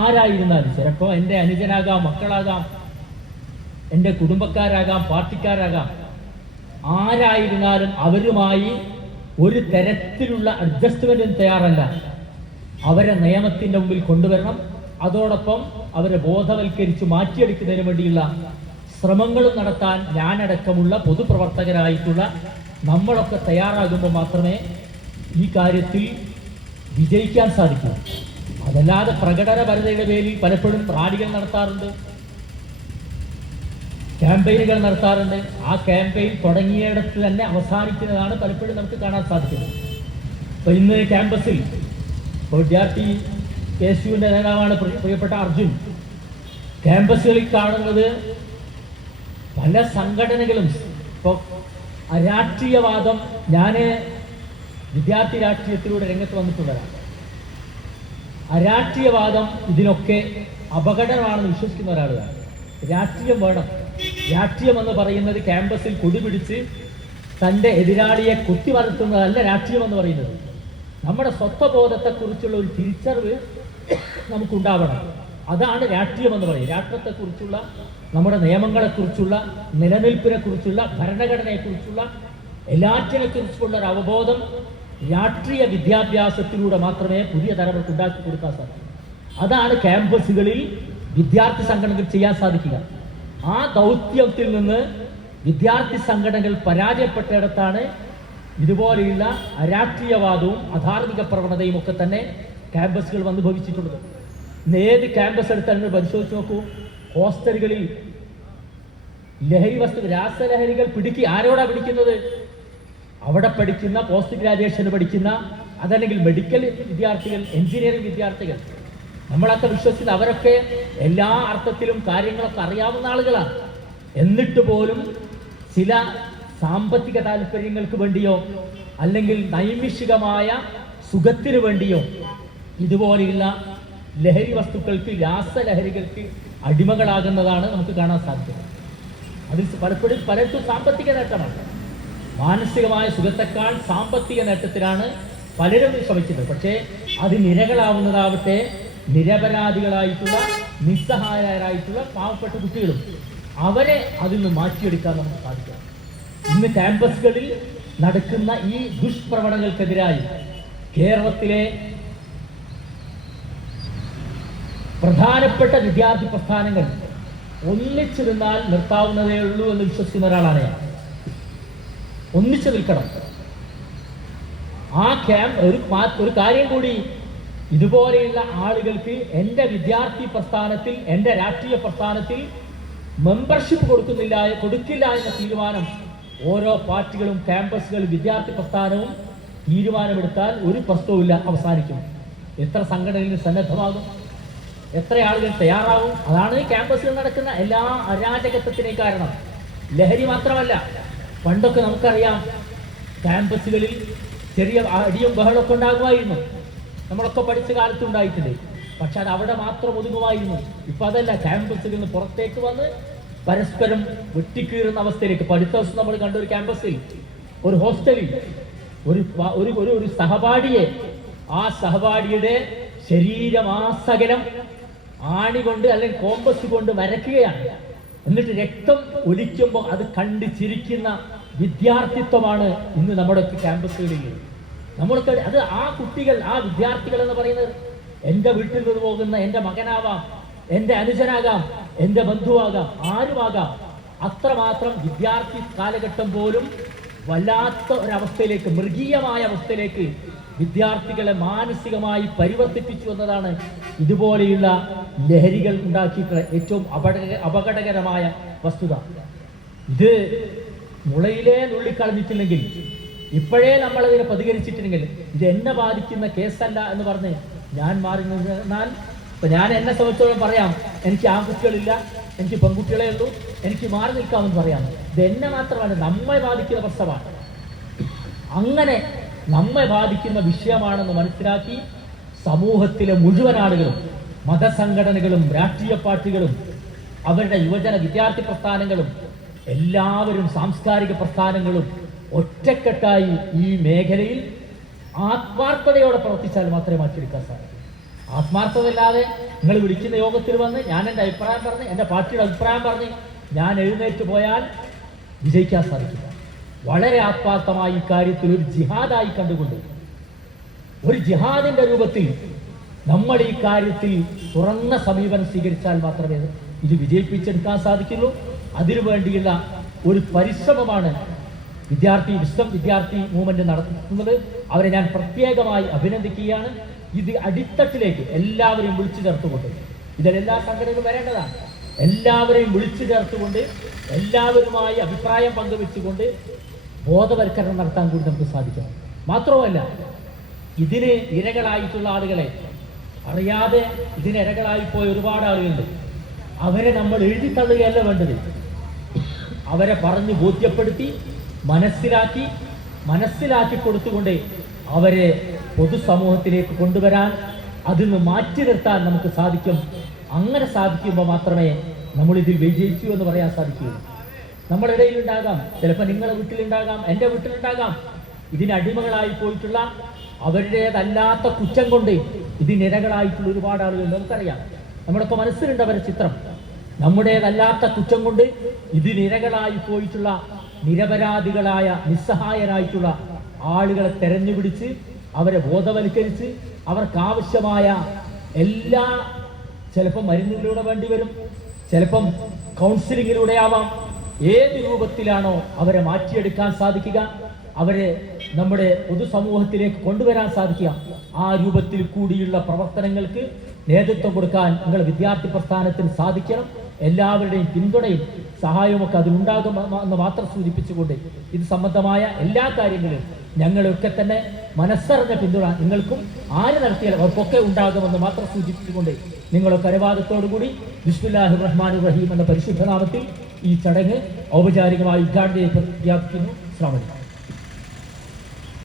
ആരായിരുന്നാലും ചിലപ്പോൾ എന്റെ അനുജനാകാം മക്കളാകാം എന്റെ കുടുംബക്കാരാകാം പാർട്ടിക്കാരാകാം. ആരായിരുന്നാലും അവരുമായി ഒരു തരത്തിലുള്ള അഡ്ജസ്റ്റ്മെന്റും തയ്യാറല്ല. അവരെ നിയമത്തിന്റെ മുമ്പിൽ കൊണ്ടുവരണം. അതോടൊപ്പം അവരെ ബോധവൽക്കരിച്ച് മാറ്റിയെടുക്കുന്നതിന് വേണ്ടിയുള്ള ശ്രമങ്ങളും നടത്താൻ ഞാനടക്കമുള്ള പൊതുപ്രവർത്തകരായിട്ടുള്ള നമ്മളൊക്കെ തയ്യാറാകുമ്പോൾ മാത്രമേ ഈ കാര്യത്തിൽ വിജയിക്കാൻ സാധിക്കൂ. അതല്ലാതെ പ്രകടനപരതയുടെ പേരിൽ പലപ്പോഴും റാലികൾ നടത്താറുണ്ട്. ക്യാമ്പയിനുകൾ നടത്താറുണ്ട്. ആ ക്യാമ്പയിൻ തുടങ്ങിയിടത്ത് തന്നെ അവസാനിക്കുന്നതാണ് പലപ്പോഴും നമുക്ക് കാണാൻ സാധിക്കുന്നത്. അപ്പോൾ ഇന്ന് ക്യാമ്പസിൽ വിദ്യാർത്ഥി കെ എസ് യുവിന്റെ നേതാവാണ് പ്രിയപ്പെട്ട അർജുൻ. ക്യാമ്പസുകളിൽ കാണുന്നത് പല സംഘടനകളും ഇപ്പോൾ രാഷ്ട്രീയവാദം ഞാൻ വിദ്യാർത്ഥി രാഷ്ട്രീയത്തിലൂടെ രംഗത്ത് വന്നിട്ടുള്ളതാണ്. അരാഷ്ട്രീയവാദം ഇതിനൊക്കെ അപകടമാണെന്ന് വിശ്വസിക്കുന്ന ഒരാളാണ് രാഷ്ട്രീയം വേണം. രാഷ്ട്രീയം എന്ന് പറയുന്നത് ക്യാമ്പസിൽ കൊടിപിടിച്ച് തന്റെ എതിരാളിയെ കുത്തി വളർത്തുന്നതല്ല രാഷ്ട്രീയം എന്ന് പറയുന്നത്. നമ്മുടെ സ്വത്വബോധത്തെക്കുറിച്ചുള്ള ഒരു തിരിച്ചറിവ് നമുക്കുണ്ടാവണം. അതാണ് രാഷ്ട്രീയം എന്ന് പറയുന്നത്. രാഷ്ട്രത്തെക്കുറിച്ചുള്ള നമ്മുടെ നിയമങ്ങളെക്കുറിച്ചുള്ള നിലനിൽപ്പിനെക്കുറിച്ചുള്ള ഭരണഘടനയെക്കുറിച്ചുള്ള എല്ലാറ്റിനെക്കുറിച്ചുള്ള ഒരു അവബോധം രാഷ്ട്രീയ വിദ്യാഭ്യാസത്തിലൂടെ മാത്രമേ പുതിയ തലമുറയ്ക്ക് ഉണ്ടാക്കി കൊടുക്കാൻ സാധിക്കൂ. അതാണ് ക്യാമ്പസുകളിൽ വിദ്യാർത്ഥി സംഘടനകൾ ചെയ്യാൻ സാധിക്കുക. ആ ദൗത്യത്തിൽ നിന്ന് വിദ്യാർത്ഥി സംഘടനകൾ പരാജയപ്പെട്ടിടത്താണ് ഇതുപോലെയുള്ള അരാഷ്ട്രീയവാദവും അധാർമിക പ്രവണതയും ഒക്കെ തന്നെ ക്യാമ്പസുകൾ വന്ന് ഭവിച്ചിട്ടുള്ളത്. ഇന്ന് ഏത് ക്യാമ്പസ് എടുത്താലും പരിശോധിച്ച് നോക്കൂ. ഹോസ്റ്റലുകളിൽ ലഹരി വസ്തു രാസലഹരികൾ പിടിക്കി ആരോടാ പിടിക്കുന്നത്? അവിടെ പഠിക്കുന്ന പോസ്റ്റ് ഗ്രാജുവേഷന് പഠിക്കുന്ന അതല്ലെങ്കിൽ മെഡിക്കൽ വിദ്യാർത്ഥികൾ എഞ്ചിനീയറിംഗ് വിദ്യാർത്ഥികൾ. നമ്മളൊക്കെ വിശ്വസിച്ച് അവരൊക്കെ എല്ലാ അർത്ഥത്തിലും കാര്യങ്ങളൊക്കെ അറിയാവുന്ന ആളുകളാണ്. എന്നിട്ട് പോലും ചില സാമ്പത്തിക താല്പര്യങ്ങൾക്ക് വേണ്ടിയോ അല്ലെങ്കിൽ നൈമിഷികമായ സുഖത്തിന് വേണ്ടിയോ ഇതുപോലെയുള്ള ലഹരി വസ്തുക്കൾക്ക് രാസലഹരികൾക്ക് അടിമകളാകുന്നതാണ് നമുക്ക് കാണാൻ സാധിക്കുന്നത്. അതിൽ പലപ്പോഴും പലർക്കും സാമ്പത്തിക നേട്ടമാണ്. മാനസികമായ സുഖത്തെക്കാൾ സാമ്പത്തിക നേട്ടത്തിലാണ് പലരും ശ്രമിക്കുന്നത്. പക്ഷേ അത് നിരകളാവുന്നതാവട്ടെ നിരപരാധികളായിട്ടുള്ള നിസ്സഹായരായിട്ടുള്ള പാവപ്പെട്ട കുട്ടികളും അവരെ അതിൽ നിന്ന് മാറ്റിയെടുക്കാൻ നമുക്ക് സാധിക്കാം. ഇന്ന് ക്യാമ്പസുകളിൽ നടക്കുന്ന ഈ ദുഷ്പ്രവണതകൾക്കെതിരായി കേരളത്തിലെ പ്രധാനപ്പെട്ട വിദ്യാർത്ഥി പ്രസ്ഥാനങ്ങൾ ഒന്നിച്ചു നിന്നാൽ നിർത്താവുന്നതേ ഉള്ളൂ എന്ന് വിശ്വസിക്കുന്ന ഒരാളാണ് ഞാൻ. ഒന്നിച്ചു നിൽക്കണം. ആ ക്യാമ്പ് ഒരു ഒരു കാര്യം കൂടി. ഇതുപോലെയുള്ള ആളുകൾക്ക് എന്റെ വിദ്യാർത്ഥി പ്രസ്ഥാനത്തിൽ എന്റെ രാഷ്ട്രീയ പ്രസ്ഥാനത്തിൽ മെമ്പർഷിപ്പ് കൊടുക്കുന്നില്ല കൊടുക്കില്ല എന്ന തീരുമാനം ഓരോ പാർട്ടികളും ക്യാമ്പസുകൾ വിദ്യാർത്ഥി പ്രസ്ഥാനവും തീരുമാനമെടുത്താൽ ഒരു പ്രശ്നവുമില്ല അവസാനിക്കും. എത്ര സംഘടനകൾ സന്നദ്ധമാകും എത്ര ആളുകൾ തയ്യാറാകും അതാണ് ക്യാമ്പസിൽ നടക്കുന്ന എല്ലാ അരാജകത്വത്തിനേയും കാരണം. ലഹരി മാത്രമല്ല പണ്ടൊക്കെ നമുക്കറിയാം ക്യാമ്പസുകളിൽ ചെറിയ അടിയും ബഹളമൊക്കെ ഉണ്ടാകുമായിരുന്നു. നമ്മളൊക്കെ പഠിച്ച കാലത്ത് ഉണ്ടായിട്ടില്ലേ പക്ഷെ അത് അവിടെ മാത്രം ഒതുങ്ങുമായിരുന്നു. ഇപ്പൊ അതല്ല ക്യാമ്പസിൽ നിന്ന് പുറത്തേക്ക് വന്ന് പരസ്പരം വെട്ടിക്കീറുന്ന അവസ്ഥയിലേക്ക്. പഠിത്ത ദിവസം നമ്മൾ കണ്ട ഒരു ക്യാമ്പസിൽ ഒരു ഹോസ്റ്റലിൽ ഒരു ഒരു ഒരു ഒരു സഹപാഠിയെ ആ സഹപാഠിയുടെ ശരീരമാസകലം ആണി കൊണ്ട് അല്ലെങ്കിൽ കോമ്പസ് കൊണ്ട് വരയ്ക്കുകയാണ്. എന്നിട്ട് രക്തം ഒലിക്കുമ്പോൾ അത് കണ്ട് ചിരിക്കുന്ന വിദ്യാർത്ഥിത്വമാണ് ഇന്ന് നമ്മുടെ ക്യാമ്പസുകളിൽ. നമ്മൾക്ക് അത് ആ കുട്ടികൾ ആ വിദ്യാർത്ഥികൾ എന്ന് പറയുന്നത് എന്റെ വീട്ടിൽ നിന്ന് പോകുന്ന എന്റെ മകനാവാം എന്റെ അനുജനാകാം എന്റെ ബന്ധുവാകാം ആരുമാകാം. അത്രമാത്രം വിദ്യാർത്ഥി കാലഘട്ടം പോലും വല്ലാത്ത ഒരവസ്ഥയിലേക്ക് മൃഗീയമായ അവസ്ഥയിലേക്ക് വിദ്യാർത്ഥികളെ മാനസികമായി പരിവർത്തിപ്പിച്ചു എന്നതാണ് ഇതുപോലെയുള്ള ലഹരികൾ ഉണ്ടാക്കിയിട്ടുള്ള ഏറ്റവും അപകട അപകടകരമായ വസ്തുത. ഇത് മുളയിലേ നുള്ളിക്കളഞ്ഞിട്ടില്ലെങ്കിൽ ഇപ്പോഴേ നമ്മൾ അതിനെ പ്രതികരിച്ചിട്ടുണ്ടെങ്കിൽ ഇത് എന്നെ ബാധിക്കുന്ന കേസല്ല എന്ന് പറഞ്ഞ് ഞാൻ മാറി നിന്നാൽ ഇപ്പൊ ഞാൻ എന്നെ സംബന്ധിച്ചോളം പറയാം എനിക്ക് ആൺകുട്ടികളില്ല എനിക്ക് പെൺകുട്ടികളെ ഉള്ളൂ എനിക്ക് മാറി നിൽക്കാമെന്ന് പറയാം. ഇത് എന്നെ മാത്രമല്ല നമ്മെ ബാധിക്കുന്ന പ്രശ്നമാണ്. അങ്ങനെ നമ്മെ ബാധിക്കുന്ന വിഷയമാണെന്ന് മനസ്സിലാക്കി സമൂഹത്തിലെ മുഴുവൻ ആളുകളും മതസംഘടനകളും രാഷ്ട്രീയ പാർട്ടികളും അവരുടെ യുവജന വിദ്യാർത്ഥി പ്രസ്ഥാനങ്ങളും എല്ലാവരും സാംസ്കാരിക പ്രസ്ഥാനങ്ങളും ഒറ്റക്കെട്ടായി ഈ മേഖലയിൽ ആത്മാർത്ഥതയോടെ പ്രവർത്തിച്ചാൽ മാത്രമേ മാറ്റിയെടുക്കാൻ സാധിക്കൂ. ആത്മാർത്ഥതയില്ലാതെ നിങ്ങൾ വിളിക്കുന്ന യോഗത്തിൽ വന്ന് ഞാൻ എന്റെ അഭിപ്രായം പറഞ്ഞ് എന്റെ പാർട്ടിയുടെ അഭിപ്രായം പറഞ്ഞ് ഞാൻ എഴുന്നേറ്റ് പോയാൽ വിജയിക്കാൻ സാധിക്കില്ല. വളരെ ആത്മാർത്ഥമായി ഇക്കാര്യത്തിൽ ഒരു ജിഹാദായി കണ്ടുകൊണ്ട് ഒരു ജിഹാദിന്റെ രൂപത്തിൽ നമ്മൾ ഈ കാര്യത്തിൽ തുറന്ന സമീപനം സ്വീകരിച്ചാൽ മാത്രമേ ഇത് വിജയിപ്പിച്ചെടുക്കാൻ സാധിക്കുള്ളൂ. അതിനു വേണ്ടിയുള്ള ഒരു പരിശ്രമമാണ് വിദ്യാർത്ഥി വിശ്വം വിദ്യാർത്ഥി മൂവ്മെന്റ് നടത്തുന്നത്. അവരെ ഞാൻ പ്രത്യേകമായി അഭിനന്ദിക്കുകയാണ്. ഇത് അടിത്തട്ടിലേക്ക് എല്ലാവരെയും വിളിച്ചു ചേർത്തുകൊണ്ട് ഇതിലെല്ലാ സംഘടനകളും വരേണ്ടതാണ്. എല്ലാവരെയും വിളിച്ചു ചേർത്തുകൊണ്ട് എല്ലാവരുമായി അഭിപ്രായം പങ്കുവെച്ചുകൊണ്ട് ബോധവൽക്കരണം നടത്താൻ കൂടി നമുക്ക് സാധിക്കണം. മാത്രമല്ല ഇതിന് ഇരകളായിട്ടുള്ള ആളുകളെ അറിയാതെ ഇതിനിരകളായിപ്പോയ ഒരുപാട് ആളുകളുണ്ട്. അവരെ നമ്മൾ എഴുതി തള്ളുകയല്ല വേണ്ടത്. അവരെ പറഞ്ഞ് ബോധ്യപ്പെടുത്തി മനസ്സിലാക്കി മനസ്സിലാക്കി കൊടുത്തുകൊണ്ട് അവരെ പൊതുസമൂഹത്തിലേക്ക് കൊണ്ടുവരാൻ അതിൽ നിന്ന് മാറ്റി നിർത്താൻ നമുക്ക് സാധിക്കും. അങ്ങനെ സാധിക്കുമ്പോൾ മാത്രമേ നമ്മൾ ഇതിൽ വിജയിച്ചു എന്ന് പറയാൻ സാധിക്കുകയുള്ളൂ നമ്മുടെ ഇടയിലുണ്ടാകാം. ചിലപ്പോൾ നിങ്ങളുടെ വീട്ടിലുണ്ടാകാം എന്റെ വീട്ടിലുണ്ടാകാം. ഇതിന് അടിമകളായി പോയിട്ടുള്ള അവരുടേതല്ലാത്ത കുറ്റം കൊണ്ട് ഇതിനിരകളായിട്ടുള്ള ഒരുപാട് ആളുകൾ നമുക്കറിയാം. നമ്മുടെയൊക്കെ മനസ്സിലുണ്ട് അവരുടെ ചിത്രം. നമ്മുടേതല്ലാത്ത കുറ്റം കൊണ്ട് ഇതിനിരകളായി പോയിട്ടുള്ള നിരപരാധികളായ നിസ്സഹായരായിട്ടുള്ള ആളുകളെ തെരഞ്ഞുപിടിച്ച് അവരെ ബോധവൽക്കരിച്ച് അവർക്കാവശ്യമായ എല്ലാ ചിലപ്പം മരുന്നിലൂടെ വേണ്ടി വരും ചിലപ്പം കൗൺസിലിങ്ങിലൂടെ ആവാം. ഏത് രൂപത്തിലാണോ അവരെ മാറ്റിയെടുക്കാൻ സാധിക്കുക? അവരെ നമ്മുടെ പൊതുസമൂഹത്തിലേക്ക് കൊണ്ടുവരാൻ സാധിക്കുക. ആ രൂപത്തിൽ കൂടിയുള്ള പ്രവർത്തനങ്ങൾക്ക് നേതൃത്വം കൊടുക്കാൻ നിങ്ങൾ വിദ്യാർത്ഥി പ്രസ്ഥാനത്തിന് സാധിക്കണം. എല്ലാവരുടെയും പിന്തുണയും സഹായവുമൊക്കെ അതിനുണ്ടാകും എന്ന് മാത്രം സൂചിപ്പിച്ചുകൊണ്ട് ഇത് സംബന്ധമായ എല്ലാ കാര്യങ്ങളും ഞങ്ങളൊക്കെ തന്നെ മനസ്സറിഞ്ഞ പിന്തുണ നിങ്ങൾക്കും ആര് നടത്തിയാലും അവർക്കൊക്കെ ഉണ്ടാകുമെന്ന് മാത്രം സൂചിപ്പിച്ചുകൊണ്ട് നിങ്ങളൊക്കെ അനുവാദത്തോടുകൂടി ബിസ്മില്ലാഹി റഹ്മാൻ റഹീം എന്ന പരിശുദ്ധനാമത്തിൽ ഈ ചടങ്ങ് ഔപചാരികമായി ഉദ്ഘാടനം ചെയ്ത് പ്രഖ്യാപിക്കുന്നു ശ്രമണം